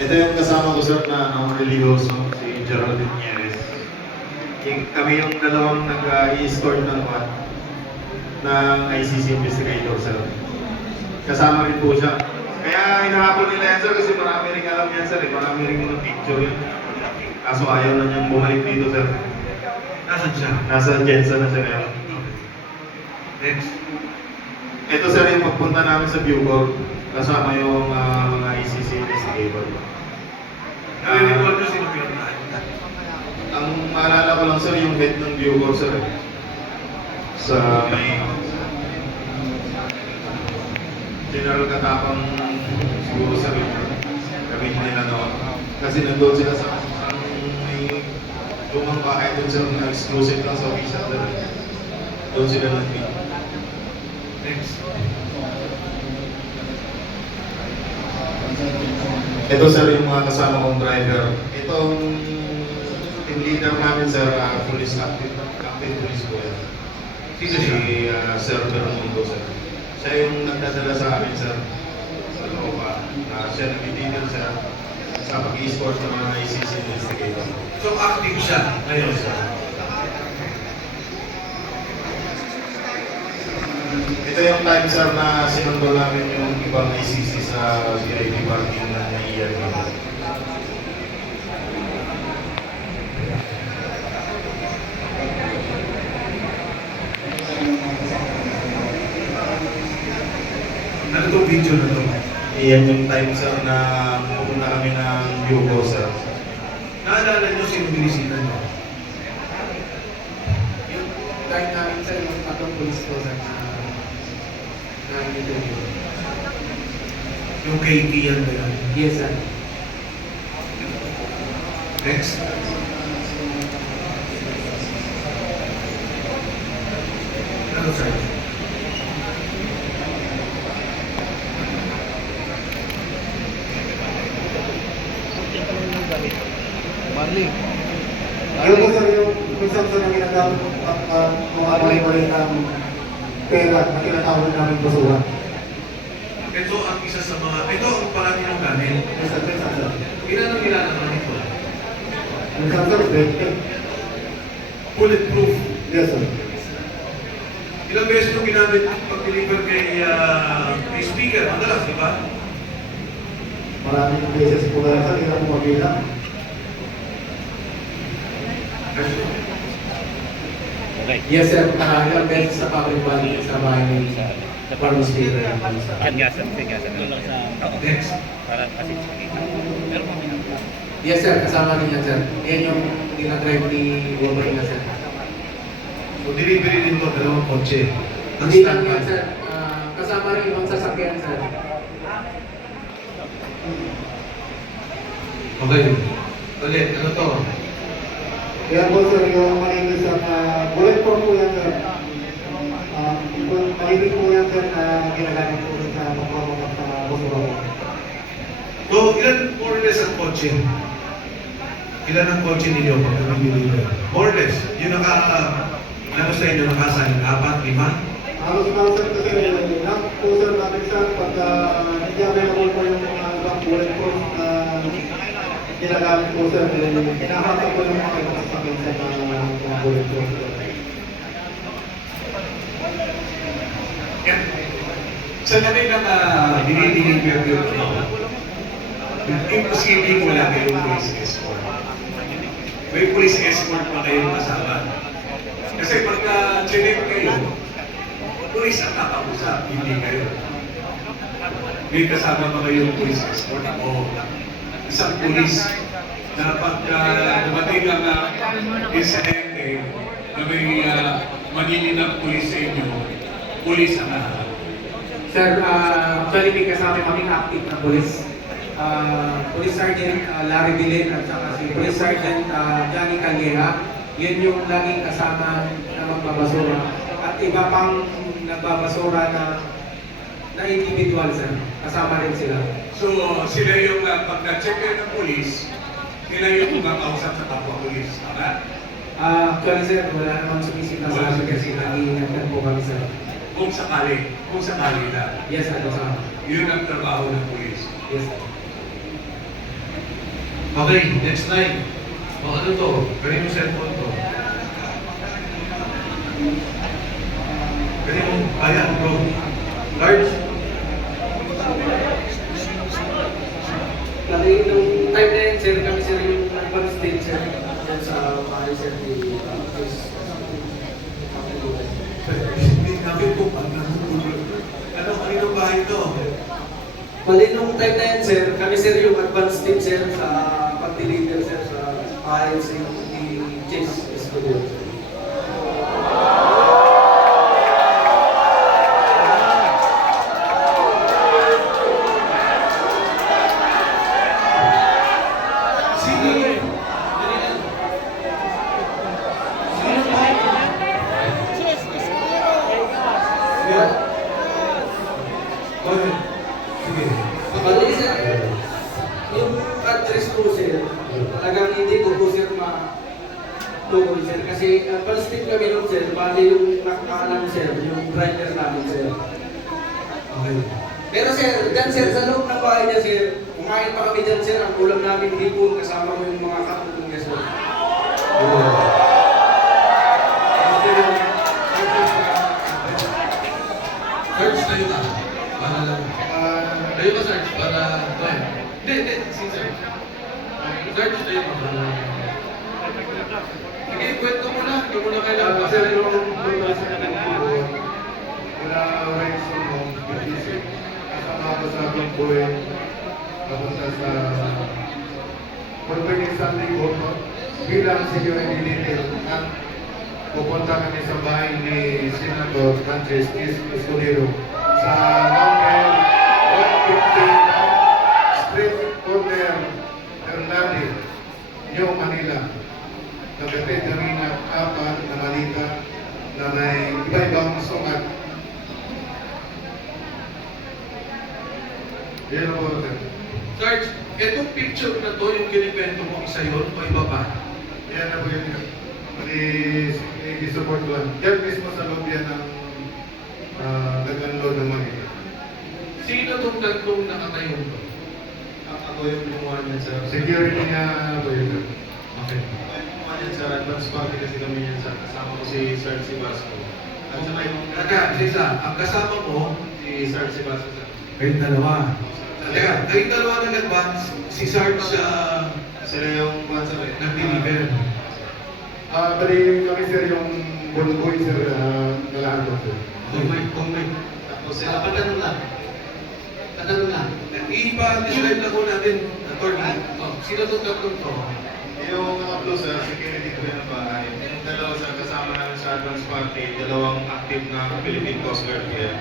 Ito yung kasama ko sir na religyoso, si Geraldine Nieves. Kami yung dalawang nag-i-escort ng ICC investigator sir. Kasama rin po siya. Kaya hinahapon nila yan sir kasi marami rin alam yan sir eh. Marami rin mga picture yan. Kaso ayaw na niyang bumalik dito sir. Nasaan siya? Nasa Jensen na siya ngayon. Next. Ito sir yung pagpunta namin sa Bucor. Kasama yung mga ICC investigator. Nare-recall nyo sino pinuntahan? Ang maalala ko lang sir yung head ng Bucor sir. Sa may General Katapang siguro sir yung gawin nila noon. Kasi nandun sila sa may lumang bahay dun sir na exclusive lang sa official sir. Doon sila nag-meet. Next. Ito sir yung mga kasama kong driver. Itong team leader namin sir, police active police po yan. Sino Si siya? Sir Bermundo sir. Siya yung nagdadala sa amin sir. Sa Looba. Siya nag-detail sir sa pag-i-escort ng mga ICC investigator. So active siya ngayon. Ito yung time sir na sinundo namin yung ibang ICC sa VIP parking na naiiyan dito. Ano itong video na to? Iyan yung time sir na pupunta kami ng Bucor sir. Naalala nyo sino binisita nyo? Yung time namin sa yung tatlong police ko sa interview. Yung KT yan ba yan? Yes, sir. Next. Ano sir? Marley. Yun po sir yung minsan sa nang ginagamit ang mga mali ng pera na tinatawag namin basura. Ito ang isa sa mga, ito ang parami ng gamit. Yes, sir. Minsan, sir. Ilan ang kilala naman ito? Minsan, sir, break. Bulletproof. Yes, sir. Ilang beses ito ginamit pag-deliver kay speaker, madalas, di ba? Maraming beses po na sir, hindi na po mabilang. Yes, sir. Ilang beses sa public body sa bahay ni Parang Speaker. Kagasan. Next. Parang kasi pero kami na. Yes, sir. Kasama niya, sir. Yan yung dinadrive ni Wolverine, sir. So, delivery din ito, dalawang kotse. Hindi lang yan, sir. Kasama rin ibang sasakyan, sir. Okay. Ulit, ano to? Yan po, sir, yung malinis ang bulletproof po yan, sir. Malinis po yan, sir, na ginagamit po sa pagmamagap sa basura. So, ilan more or less ang kotse? Ilan ang kotse ninyo pag nag-deliver? More or less. Yung ano sa inyo nakasaling? 4, 5? Halos na, sir, kasi lang po, sir, natin, sir, pag hindi available po yung mga ibang bulletproof na ginagamit po, sir, hinahatak po yung mga ibang sasakyan sa mga bulletproof. Yan. Sa dami ng dinideliver yun, imposible wala kayong police escort. May police escort pa kayong kasama. Kasi pagka chinek kayo, police ang kakausap, hindi kayo. May kasama pa kayong police escort o isang police na pagka dumating ang insidente na may manininang police sa inyo, police ang lahat. Sir, actually may kasama kaming active na police. Police Sergeant Larry Bilin at saka si Police Sergeant Johnny Calera. Yun yung laging kasama na magbabasura. At iba pang nagbabasura na individual, sir. Kasama rin sila. So, sila yung pagka-check kayo ng police, sila yung kumakausap sa kapwa police. Tama? Actually, sir, wala namang sumisita sa amin kasi nag-iingat po kami, sir. Kung sakali lang. Yes, sir. Kasama. Yun ang trabaho ng police. Yes, sir. Okay, next line. O ano to? Ganyan yung cellphone to. Ganyan yung, ayan, bro. Large. Kasi nung time na yun, sir, kami sir yung advance stage sir. Dyan sa bahay sir, ni Hindi namin kung ano. Ano, kaninong bahay to? Bali nung time na yan, sir, kami sir yung advance team sir sa pag-deliver sir sa bahay sir ni Chase Escudero. Sino yun? Bakit? Sige. Bali sir, yung address po sir, talagang hindi ko po sir tukoy sir. Kasi advance team kami nun sir, bali yung nakakaalam sir, yung driver namin sir. Okay. Pero sir, dyan sir, sa loob ng bahay niya sir, kumain pa kami dyan sir, ang ulam namin hipon, kasama ko yung mga katulong niya sir. Search tayo ka. Para lang. Tayo ka search para... Hindi, si search. Search tayo ka para... Sige, kwento mo na. Hindi mo na kailangan. Sir, yung pagkasa na nagpupo, wala rin sa mga pag-isip. Kasama ko sa aking buhay, papunta sa Pagpaging Sunday ko, bilang security detail at pupunta kami sa bahay ni Senator Sanchez Escudero sa number 150 Street Corner, Hernani, New Manila. Nagkatid kami ng 4 na malita na may iba-ibang sukat. Yan ang po, sir. Search, etong picture na to, yung kinikwento mo isa yun, o iba pa? Yan na po yun. I-support ko lang. Yan mismo sa loob yan ng nag-unload ng Manila. Sino tong tatlong nakatayo to? Ako yung gumawa niyan, sir. Security niya po yun, sir. Okay. Ako yung gumawa niyan, sir. Advance party kasi kami niyan, sir. Kasama ko si Sir Sibasco. At saka yung... Teka, Sisa, ang kasama mo, Si Sir Sibasco, sir. kayong dalawa. Teka, kayong dalawa nag-advance, si Sarge Sila yung buwan, sir. nag-deliver. Bali kami, sir, yung bulgoy, sir, nalahan ko, sir. Kung may. Tapos sila, patanong lang. Ipa-describe na ko natin, attorney. Sino itong tatlong to? Yung upload, sir, security ko yan ang bahay. Yung dalawa, sir, kasama namin sa advance party, dalawang active na Philippine Coast Guard po yan.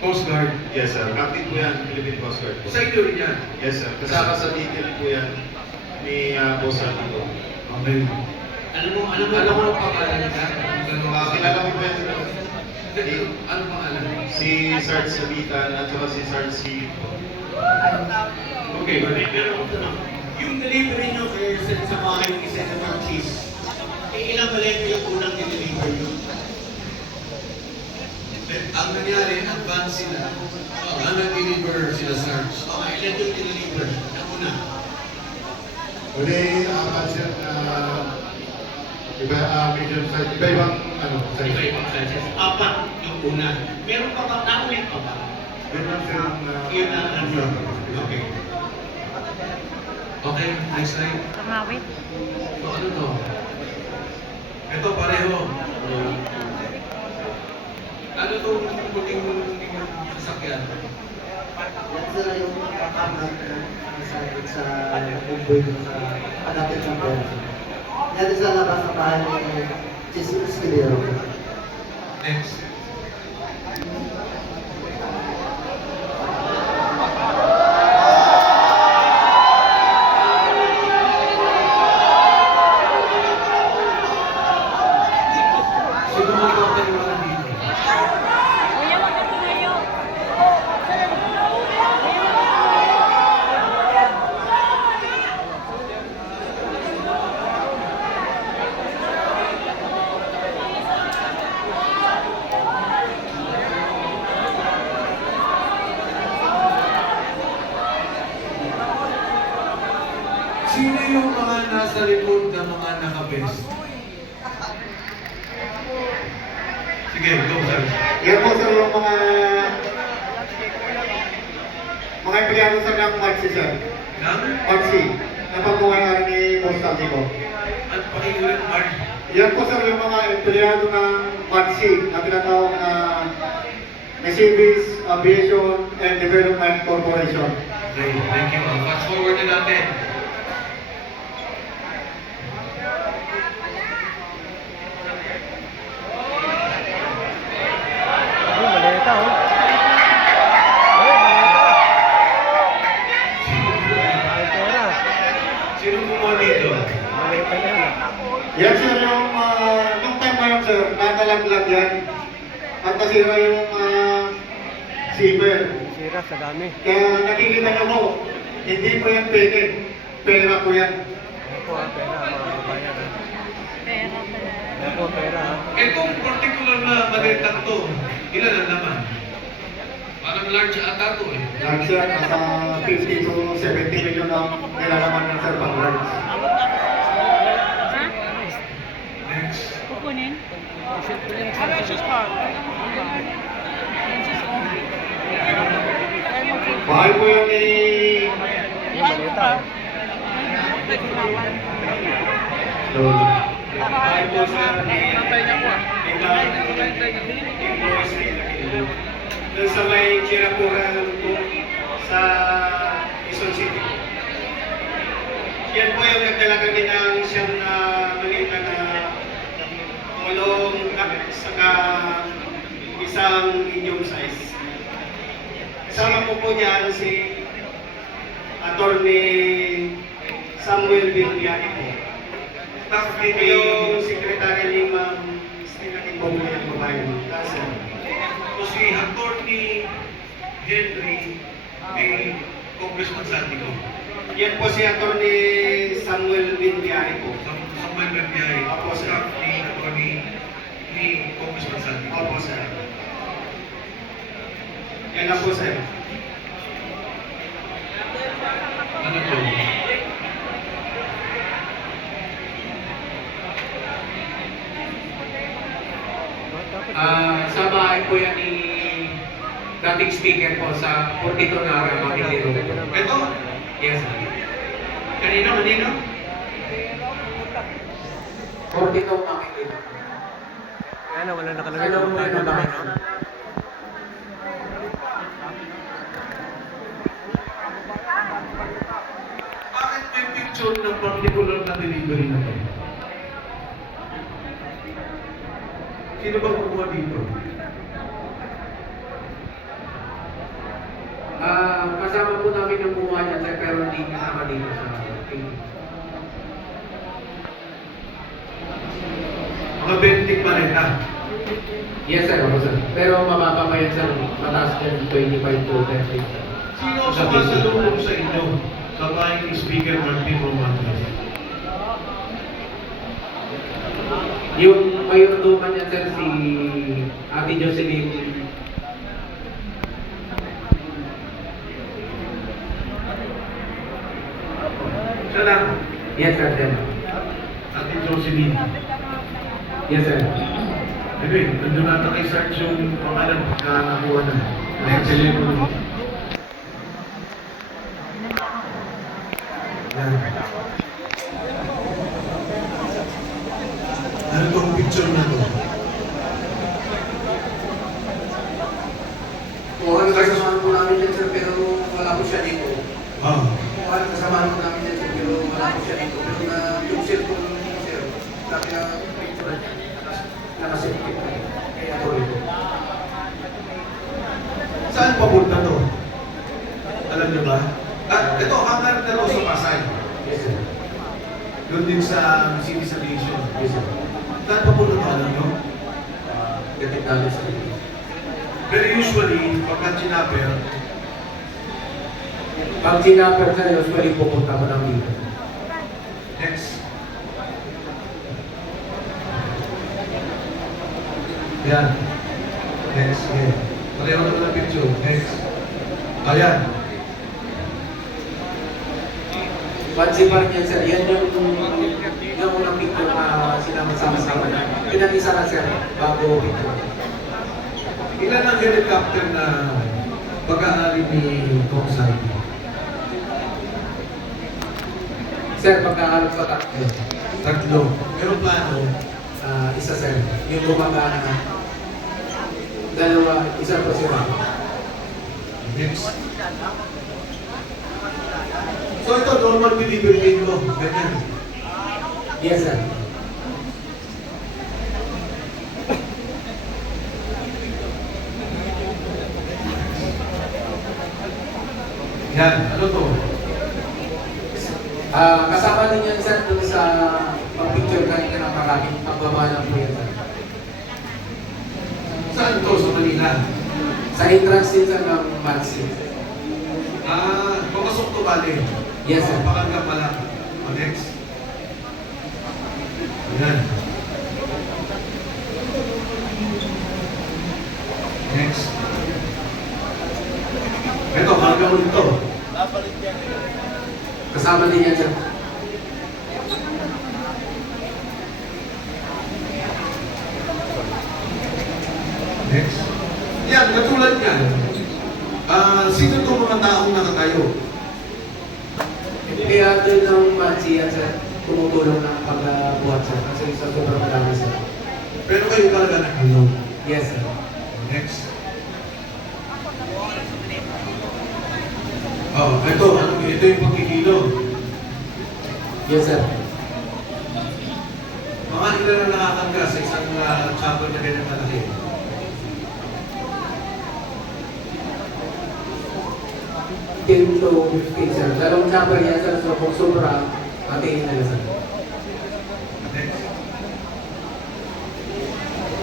Coast Guard. Yes, sir. Active po yan, Philippine Coast Guard po. Sa inyo rin yan. Yes, sir. Kasama sa detail po yan ni Boss Artito. Okay. Alam mo ang pangalan niya? Kilala ko po yan, sir. Ano pangalan? Si Sarge Sabitan at saka si Sarge C. Okay. Yung delivery nyo kay sa bahay ni Senator Cheese, ilang malengke yung unang deliver nyo? Ang nangyari, advance sila. Ang nag-deliver sila, Sarge. Okay, ilan yung deliver? Na una? Uli, apat siya na medium size, iba-ibang size. Iba-ibang sizes. Apat yung una. Meron pa ba? Naulit pa ba? Yun lang sir Yun ang Okay. Okay, next slide. Kamawit. So, ano to? Ito, pareho. Ano itong puting sasakyan? Yan sila yung kakamag sa kumboy sa adapted ng pera. Yan din sa labas ng bahay ni Jesus Escudero. Next. Sino mo papaliwanag dito? Kuya, magkatuloyo. Sino yung mga nasa likod ng mga naka-vest? Sige, go sir. Yan po sir yung mga empleyado sir ng Maxi sir. Nang? Maxi, na pagbuhay ni Boss Santiago. At pakiulit, Mark. Yan po sir yung mga empleyado ng Maxi na tinatawag na Mercedes Aviation and Development Corporation. Okay, thank you. Fast forward na natin. Uy, maleta oh. Uy, maleta. May pera. Sino kumuha dito? Maleta na yan. Yan sir yung, nung time na yun sir, natalaglag yan. At nasira yung zipper. Sira sa dami. Kaya nakikita nyo po, hindi po yan peke. Pera po yan. Ako pera mga kabayan. Pera pala. Ako pera ha. Itong particular na maletang to, ilan ang naman? Parang large ata to eh. Large yan, nasa 50 to 70 million ang nilalaman ng sir pang large. Ha? Next. Kukunin? Bahay po yan ni... Yung maleta. Bahay po sa Doon sa may Chirapura po sa Quezon City. Yan po yung nagdala kami ng siyang maliit na tulong saka isang medium size. Kasama po dyan si Attorney Samuel Villiani po. Tapos dito yung sekretary ni Ma'am Stina Kimbo yung babae. O si Attorney Henry kay Congressman Santiago. Yan po si Attorney Samuel Villiani po. Sa may BBI, Opo, sir. staff ni Attorney ni Congressman Santiago. Opo, sir. Yan na po, sir. Ano to? Sa bahay po yan ni dating speaker po sa Fortito Nara, Makindero. Ito? Yes, sir. Kanino? Fortito Makindero. Kaya na wala nakalagay Ano kung mo magkano yung lang. bahay? Bakit may picture ng particular na delivery na to? Sino ba kumuha dito? Kasama po namin yung kumuha niya, sir, pero hindi kasama dito sa team. Mga 20 paleta. Yes, sir. Opo, sir. Pero mababa pa yan, sir. Mataas yan, 25 to 30. Sino ang sumasalubong sa inyo sa bahay ni Speaker Martin Romantes? Yung mayordoman niya, sir, si Ate Jocelyn. Siya lang. Yes, sir. Sir. Ate Jocelyn. Yes, sir. Anyway, nandun nata kay Sarge yung pangalan na nakuha na. Ang telepono. Yan. Ano tong picture na to? Mukhang kasamahan po namin yan, sir, pero wala po siya dito. Ah. Mukhang kasamahan po namin yan, sir, pero wala po siya dito. Pero yung cellphone niya, sir, sabi na picture nakasipit. Kaya po ito. Saan papunta to? Alam niyo ba? Ito, hangar na to sa Pasay. Yes, sir. Doon din sa City Station. Yes, sir. Saan papunta to? Alam niyo? Gatitali sa Pero usually, pagka chinapper, pag sinapper, sir, usually pupunta mo ng dito. next. Yan. Next. Yeah. Pareho na ng picture. Next. Ayan. Wansipan yan sir, yan yung unang picture na sinama-sama na. Pinag-isa na sir, bago picture. Ilan ang helicopter na pag-aari ni Kong Salvi? Sir, pagkakaroon pa takbo. Tatlo. Pero plano, Isa sir, yung gumagaan na. Dalawa, isa po sila. next. So ito, normal delivery ko. Ganyan. Yes sir. Yan, ano to? Kasama din yan sir dun sa pag-picture kanina ng maraming pagbaba ng po yan sir. Saan to? Sa Manila? Sa entrance din sir ng Mansi. Papasok to bali. Yes sir. Pakangga pa lang. O, next. Yan. Next. Ito, pakangga ulit to. Kasama din yan sir. Next. Yan, katulad yan. Sino itong mga taong nakatayo? Kaya doon ng Mansi yan sir, tumutulong ng pagbuhat sir. Kasi sa sobrang marami sir. Pero kayo talaga nakilong. Yes sir. Next. Oh, ito yung pagkikilo. Yes sir. Mga ilan na nakakangga sa isang chopper na ganyan malaki? Kilo 15 sir. Dalawang chopper yan sir. So kung sobra, patingin na sir. Next.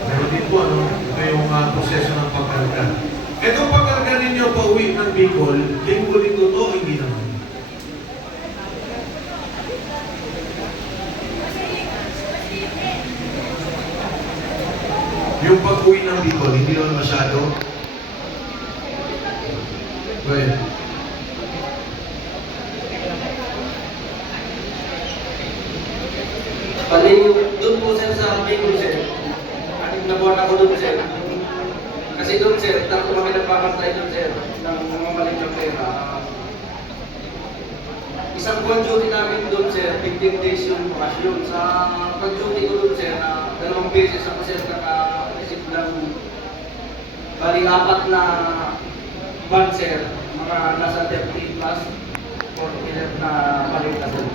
Meron din po, ito yung proseso ng pagkarga. Itong pagkarga ninyo pa uwi ng Bicol, linggo-linggo to o hindi naman? Yung pag-uwi ng Bicol, hindi naman masyado? Well, Bali, doon po sir sa Bicol sir. Anim na buwan ako doon sir. Kasi doon sir, tatlo kami nagpapantay doon sir ng mga maliit na pera. Isang buwan duty namin doon sir, 15 days yung bakasyon. Sa pag-duty ko doon sir, dalawang beses ako sir naka-receive ng bali 4 na van sir, mga nasa 30 plus 40 na maliit na sir.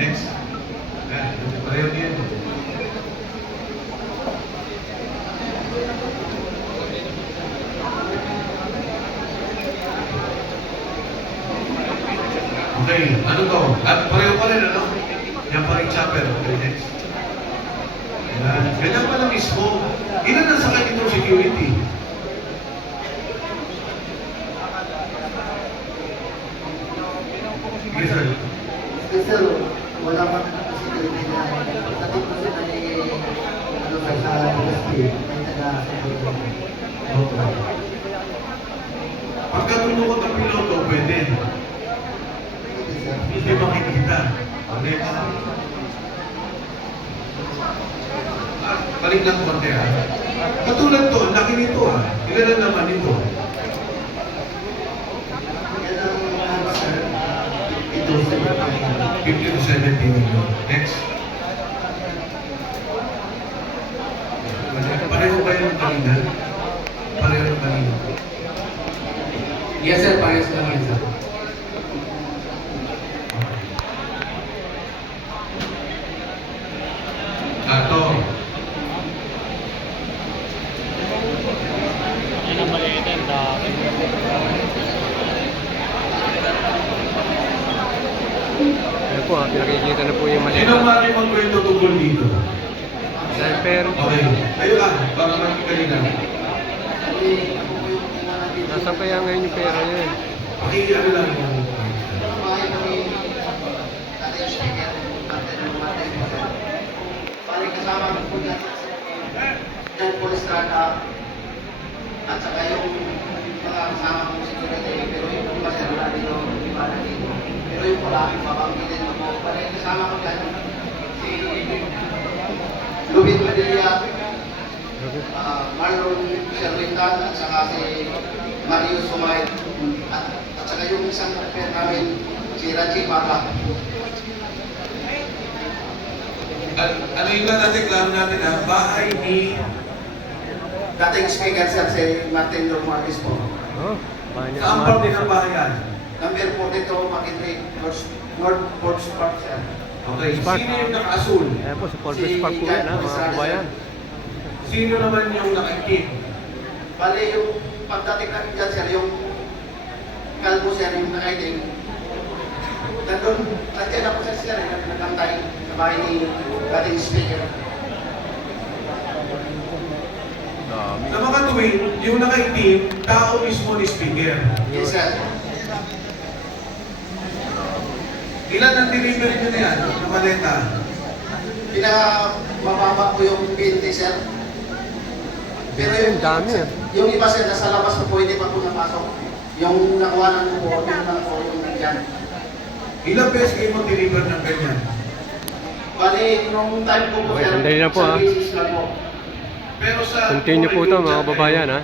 next. Pareho din. Okay, ano to? At pareho pa rin, ano? Yan pa rin chopper. Okay, next. Yan. Ganyan pala mismo. Ilan na sa kanito security? Sige, sir. Kasi wala pa na kasi security na natin po sila ni ano sa USP, may taga-security. Okay. Pagka tulungan ng piloto, pwede. Hindi makikita. Next. Balik lang konti ha. Katulad to, ang laki nito ha. Ilan na naman ito? Yan ang ano sir, ito sa 50 to 70 million. Next. Pareho ba yung kanina? Pareho yung kanina. Yes sir, parehas lang yan sir. Ito. Yan ang maliit yan, dami. Ayan po, pinakikita na po yung maliit. Sino mali magkwento tungkol dito? Sniper. Okay. Ayun lang, para makikita nila. Nasaan kaya ngayon yung pera niya eh? Pakikita lang yung Balik kasama ko po dyan sa police strata at saka yung mga kasama kong security pero yung pong pasero na dito, di ba na dito. babanggitin mo po. Bali, kasama ko dyan, si Lubin Padilla, Marlon Sherwintan, at saka si Mario Sumay, at saka yung isang kapit namin, si Raji Mata. Ano yung natin, klaro natin ha, bahay ni Dating speaker sir, si Martin Romualdez po. Oh, bahay ni saan parte Amartes. ng bahayan? Number 42, Makindri, North Ports Park sir. Okay, Spark. sino yung naka-asul? Ayan po, sa Fortress Park po yan ha, mga kabayan. Sino naman yung nakaitim? Bali yung pagdating namin dyan sir, yung kalbo sir, yung nakaiting. Nandun, nandiyan ako sir, nagkantay sa bahay ni dating speaker. Sa mga tuwing, yung nakaitim, tao mismo ni speaker. Yes sir. Ilan ang delivery nyo na yan, na maleta? Pinakamababa ko yung 20 sir. Pero yung, Dami, ah. yung iba sir, nasa labas ko po, hindi pa po napasok. Yung nakuha ko po, yung lang po yung nandyan. Ilang beses kayo mag-deliver ng ganyan? Bali, nung time ko po Okay, sir, sandali na po, sa ha. basis lang po. Pero sa Continue po ito mga kababayan ha.